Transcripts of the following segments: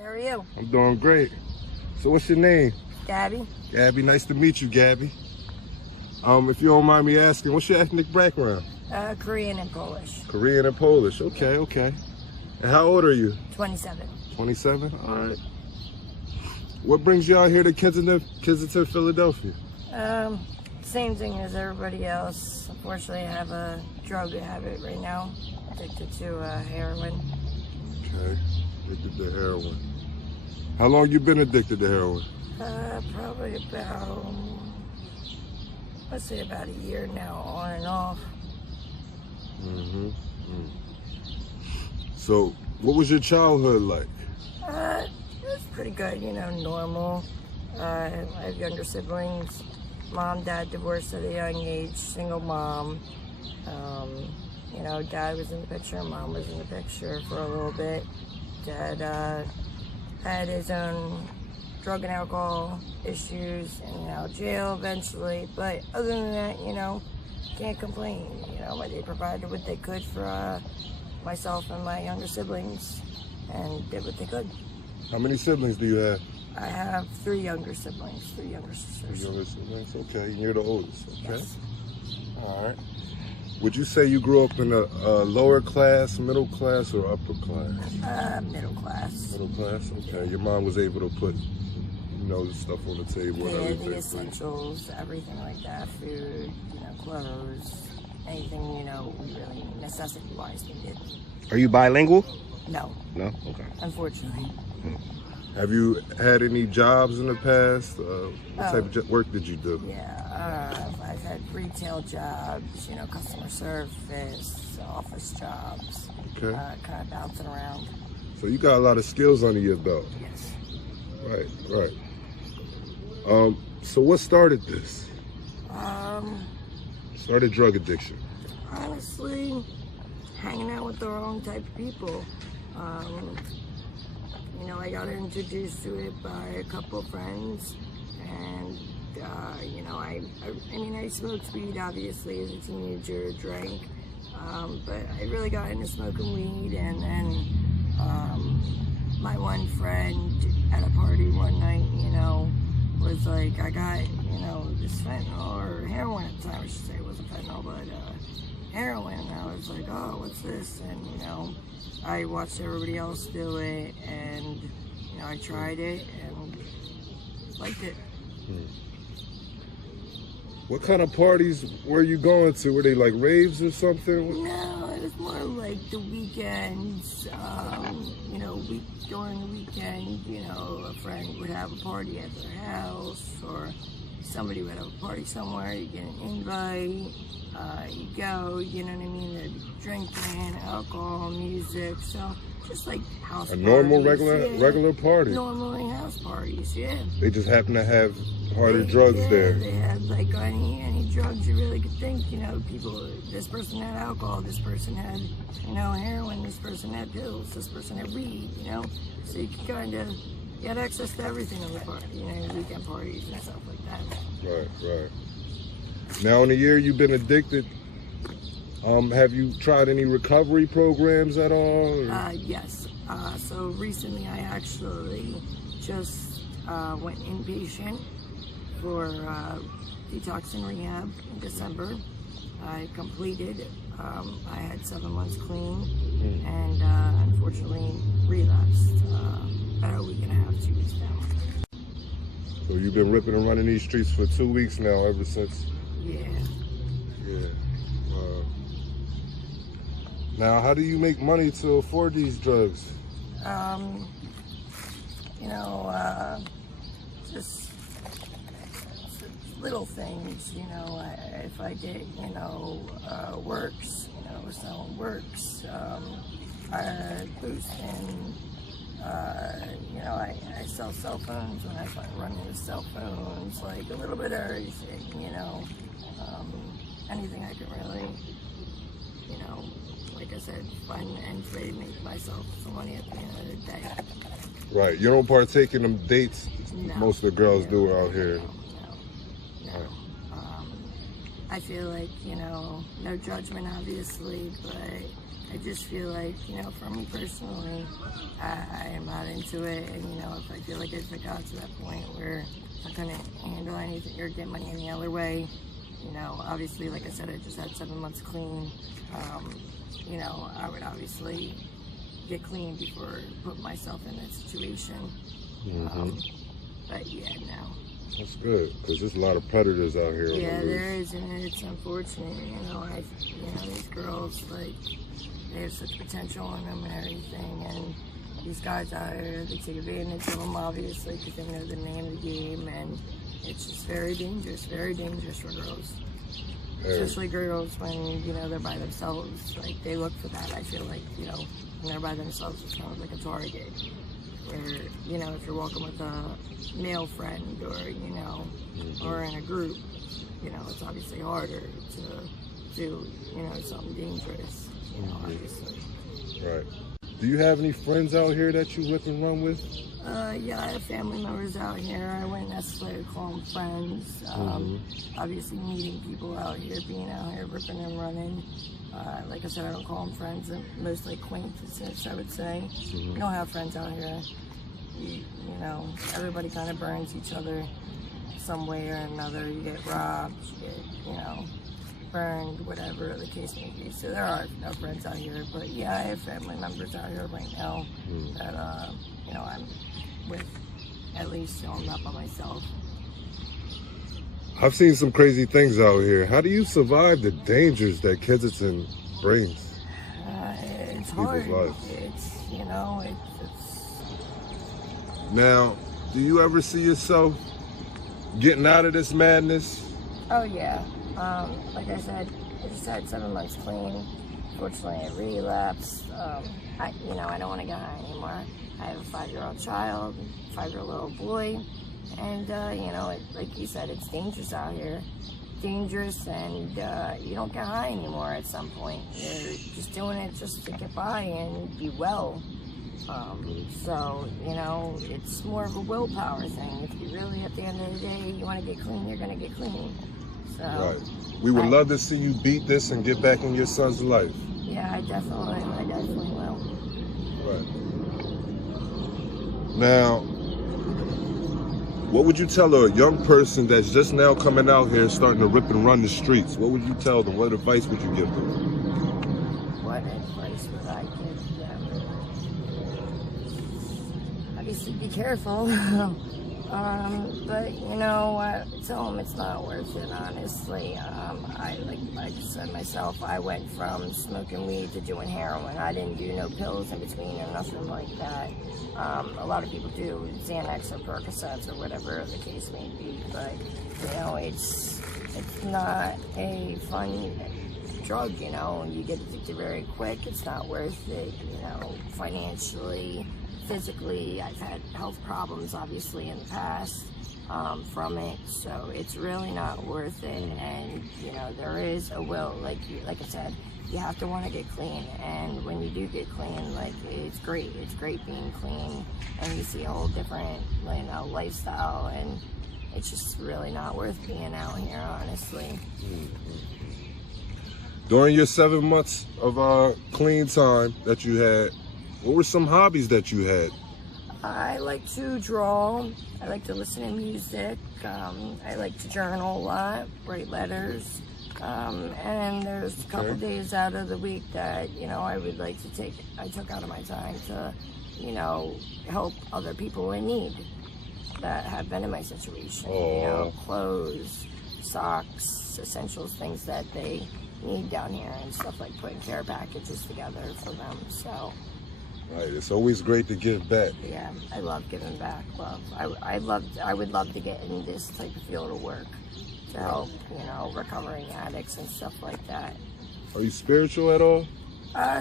How are you? I'm doing great. So what's your name? Gabby. Gabby, nice to meet you, Gabby. If you don't mind me asking, what's your ethnic background? Korean and Polish. Korean and Polish, okay, okay. And how old are you? 27. 27, all right. What brings you out here to Kensington, Philadelphia? Same thing as everybody else. Unfortunately, I have a drug habit right now. Addicted to heroin. Okay, addicted to heroin. How long you been addicted to heroin? Probably about, let's say about a year now, on and off. So, what was your childhood like? It was pretty good, you know, normal. I have younger siblings. Mom, dad divorced at a young age, single mom. You know, dad was in the picture, mom was in the picture for a little bit. Dad had his own drug and alcohol issues and out of jail eventually. But other than that, you know, can't complain. You know, they provided what they could for myself and my younger siblings and did what they could. How many siblings do you have? I have 3 younger siblings, 3 younger sisters. 3 younger siblings, okay. And you're the oldest, okay? Yes. All right. Would you say you grew up in a lower class, middle class, or upper class? Middle class. Middle class, okay. Your mom was able to put, you know, the stuff on the table and Yeah, everything. the essentials, everything like that, food, you know, clothes, anything, you know, we really necessity-wise needed. Are you bilingual? No. No? Okay. Unfortunately. Have you had any jobs in the past? What type of work did you do? Yeah, I've had retail jobs, you know, customer service, office jobs. Okay. Kind of bouncing around. So you got a lot of skills under your belt. Yes. Right, right. So what started this? Started drug addiction. Honestly, hanging out with the wrong type of people. You know, I got introduced to it by a couple of friends, and you know, I mean, I smoked weed obviously as a teenager, drank, but I really got into smoking weed, and then my one friend at a party one night, you know, was like, I got, you know, this fentanyl, or heroin at the time, I should say. It wasn't fentanyl, but heroin. And I was like, oh, what's this? And, you know, I watched everybody else do it, and, you know, I tried it and liked it. What kind of parties were you going to? Were they like raves or something? No, it was more like the weekends. You know, during the weekend, you know, a friend would have a party at their house, or somebody would have a party somewhere. You get an invite, you go. You know what I mean? There'd be drinking, alcohol, music. So just like house parties. A normal, regular party. Normally house parties, yeah. They just happen to have harder drugs there. They had like any drugs you really could think. You know, people. This person had alcohol. This person had, you know, heroin. This person had pills. This person had weed. You know, so you could kind of get access to everything in the party. You know, weekend parties and stuff like that. Right, right. Now, in the year you've been addicted, have you tried any recovery programs at all? Yes. So recently I actually just went inpatient for detox and rehab in December. I completed. I had 7 months clean, and unfortunately relapsed about a week and a half, 2 weeks now. So you've been ripping and running these streets for 2 weeks now, ever since? Yeah. Yeah. Now, how do you make money to afford these drugs? You know, just little things, you know, if I get, you know, works, you know, selling works, boosting, you know, I sell cell phones. When I start running with cell phones, like a little bit of everything, you know, anything I can really, you know, like I said, find an end trade, make myself some money at the end of the day. Right, you don't partake in them dates No, most of the girls do out here. No. I feel like, you know, no judgment obviously, but I just feel like, you know, for me personally, I am not into it. And, you know, if I feel like if it got to that point where I couldn't handle anything or get money any other way, you know, obviously, like I said, I just had 7 months clean. You know, I would obviously get clean before putting myself in that situation. But yeah, no. That's good, because there's a lot of predators out here. Yeah, there is, and it's unfortunate. You know, these girls, like, they have such potential in them and everything, and these guys out here, they take advantage of them, obviously, because they know the name of the game, and it's just very dangerous for girls. Especially girls when, you know, they're by themselves. Like, they look for that. I feel like, you know, when they're by themselves, it's kind of like a target. Where, you know, if you're walking with a male friend or, you know, or in a group, you know, it's obviously harder to do, you know, something dangerous, you know, obviously. Right. Do you have any friends out here that you whip and run with? Yeah, I have family members out here. I wouldn't necessarily call them friends. Obviously meeting people out here, being out here, ripping and running. Like I said, I don't call them friends. They're mostly acquaintances, I would say. We don't have friends out here. You know, everybody kind of burns each other some way or another. You get robbed, you get, you know, burned, whatever the case may be. So there are no friends out here. But yeah, I have family members out here right now that, you know, I'm with, at least, you know, I'm not by myself. I've seen some crazy things out here. How do you survive the dangers that Kensington brings? It's hard. It's, you know, it's... Now, do you ever see yourself getting out of this madness? Oh yeah. Like I said, I just had 7 months clean. Fortunately, I relapsed. You know, I don't want to get high anymore. I have a 5-year-old child, 5-year-old little boy, and you know, like you said, it's dangerous out here. Dangerous, and you don't get high anymore at some point. You're just doing it just to get by and be well. So, you know, it's more of a willpower thing. If you really, at the end of the day, you want to get clean, you're going to get clean. So, right. We would love to see you beat this and get back in your son's life. Yeah, I definitely will. Right. Now, what would you tell a young person that's just now coming out here starting to rip and run the streets? What would you tell them? What advice would you give them? What advice would I give them? Obviously, be careful. But you know what? Tell them it's not worth it, honestly. Like I said myself, I went from smoking weed to doing heroin. I didn't do no pills in between or nothing like that. A lot of people do Xanax or Percocets or whatever the case may be, but you know, it's not a fun drug, you know. You get addicted very quick. It's not worth it, you know, financially. Physically, I've had health problems obviously in the past from it, so it's really not worth it. And you know, there is a will, like I said, you have to want to get clean, and when you do get clean, like, it's great being clean, and you see a whole different, you know, lifestyle, and it's just really not worth being out here, honestly. During your 7 months of clean time that you had, what were some hobbies that you had? I like to draw. I like to listen to music. I like to journal a lot, write letters. And there's a couple days out of the week that, you know, I would like to I took out of my time to, you know, help other people in need that have been in my situation. You know, clothes, socks, essentials, things that they need down here, and stuff like putting care packages together for them. So. Right, it's always great to give back. Yeah, I love giving back. I would love to get in this type of field of work to help, you know, recovering addicts and stuff like that. Are you spiritual at all?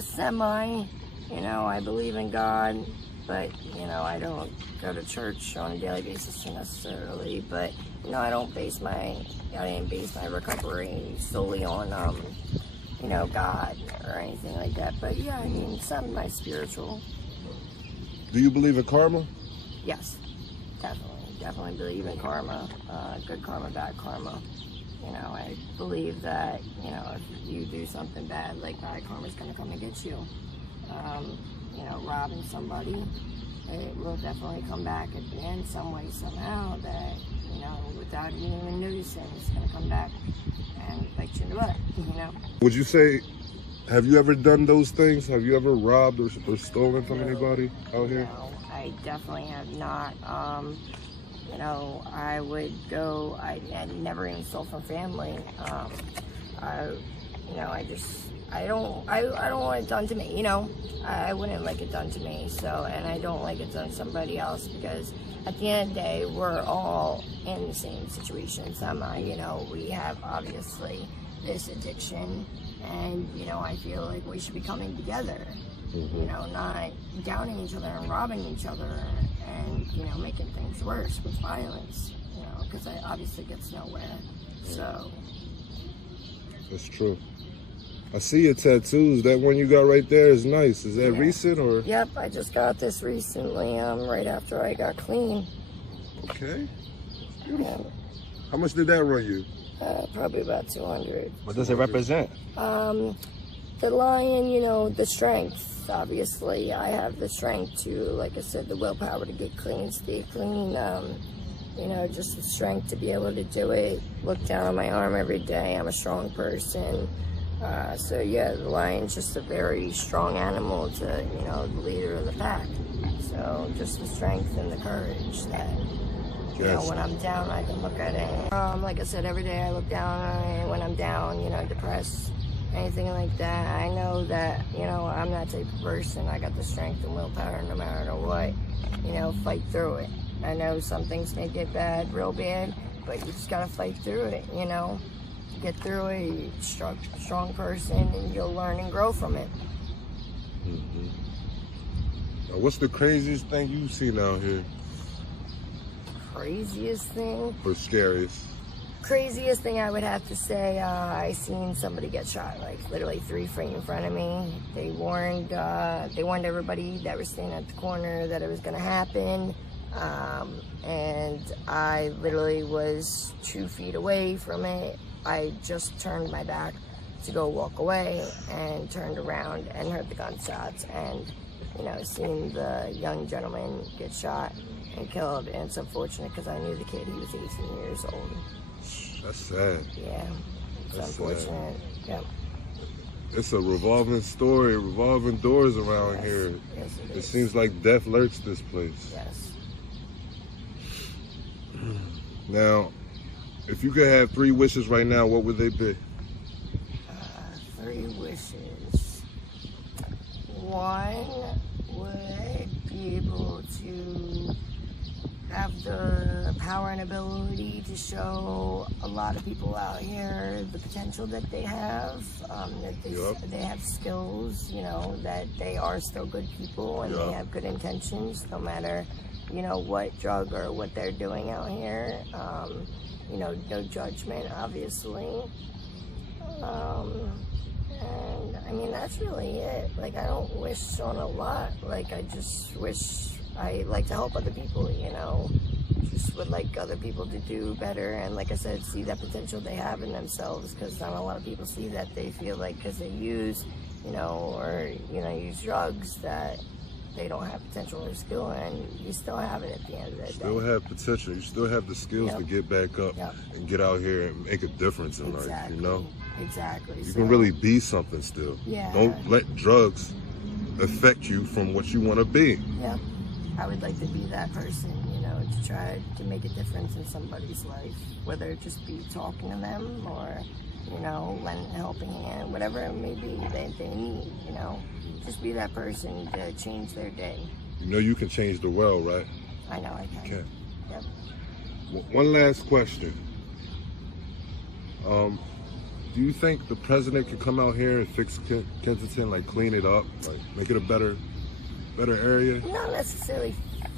Semi. You know, I believe in God, but you know, I don't go to church on a daily basis necessarily. But you know, I didn't base my recovery solely on you know, God or anything like that. But yeah, I mean, semi-spiritual. Do you believe in karma? Yes, definitely believe in karma. Good karma, bad karma. You know, I believe that, you know, if you do something bad, like bad karma's gonna come and get you. You know, robbing somebody, it will definitely come back at the end some way, somehow, that, you know, without you even noticing, it's gonna come back and bite you in the butt, you know. Would you say, have you ever done those things? Have you ever robbed or stolen from anybody out here? No, I definitely have not. You know, I would go, I never even stole from family. You know, I don't want it done to me, you know. I wouldn't like it done to me, so, and I don't like it done to somebody else, because at the end of the day, we're all in the same situation somehow. You know, we have obviously this addiction, and, you know, I feel like we should be coming together, you know, not downing each other and robbing each other and, you know, making things worse with violence, you know, because it obviously gets nowhere, so. That's true. I see your tattoos. That one you got right there is nice. Is that recent or? Yep, I just got this recently, right after I got clean. Okay. Yeah. How much did that run you? Probably about 200. What does it represent? The lion, you know, the strength. Obviously, I have the strength to, like I said, the willpower to get clean, stay clean. You know, just the strength to be able to do it. Look down on my arm every day. I'm a strong person. So yeah, the lion's just a very strong animal to, you know, the leader of the pack. So just the strength and the courage that, you know, when I'm down, I can look at it. Like I said, every day I look down on it when I'm down, you know, depressed, anything like that. I know that, you know, I'm that type of person. I got the strength and willpower no matter what, you know, fight through it. I know some things may get bad, real bad, but you just gotta fight through it, you know. Get through it, you're a strong person, and you'll learn and grow from it. Now, what's the craziest thing you've seen out here? Craziest thing? Or scariest? Craziest thing I would have to say, I seen somebody get shot, like literally 3 feet in front of me. They warned everybody that was standing at the corner that it was gonna happen. And I literally was 2 feet away from it. I just turned my back to go walk away and turned around and heard the gunshots, and, you know, seeing the young gentleman get shot and killed. And it's unfortunate because I knew the kid, he was 18 years old. That's sad. Yeah, it's That's unfortunate. Sad. Yep. It's a revolving story, revolving doors around here. Yes, it seems like death lurks this place. Yes. Now, if you could have 3 wishes right now, what would they be? 3 wishes. 1 would be able to have the power and ability to show a lot of people out here the potential that they have, that they have skills, you know, that they are still good people and they have good intentions, no matter, you know, what drug or what they're doing out here. You know, no judgment, obviously. And I mean, that's really it. Like, I don't wish on a lot. Like, I just wish I like to help other people, you know. Just would like other people to do better, and like I said, see that potential they have in themselves, because not a lot of people see that. They feel like because they use, you know, or, you know, use drugs, that they don't have potential or skill, and you still have it at the end of the day. Still have potential. You still have the skills to get back up and get out here and make a difference in life, you know? Exactly. You can really be something still. Yeah. Don't let drugs affect you from what you want to be. Yeah. I would like to be that person, you know, to try to make a difference in somebody's life, whether it just be talking to them or, you know, lending a helping hand, whatever it may be that they need, you know. Just be that person to change their day. You know you can change the world, right? I know I can. You can. Yep. One last question. Do you think the president could come out here and fix Kensington, like clean it up, like make it a better area? Not necessarily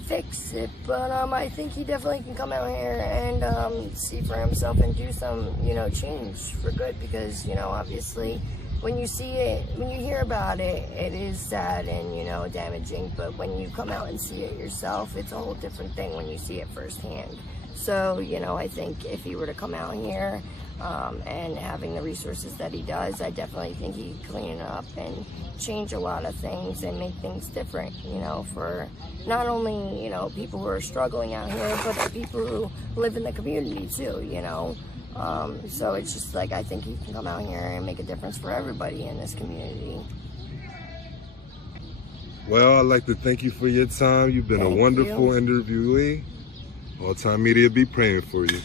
fix it, but I think he definitely can come out here and see for himself and do some, you know, change for good, because, you know, obviously when you see it, when you hear about it, it is sad and, you know, damaging, but when you come out and see it yourself, it's a whole different thing when you see it firsthand. So, you know, I think if he were to come out here, and having the resources that he does, I definitely think he can clean it up and change a lot of things and make things different, you know, for not only, you know, people who are struggling out here, but the people who live in the community too, you know. So it's just like, I think he can come out here and make a difference for everybody in this community. Well, I'd like to thank you for your time. You've been a wonderful interviewee. All Time Media be praying for you.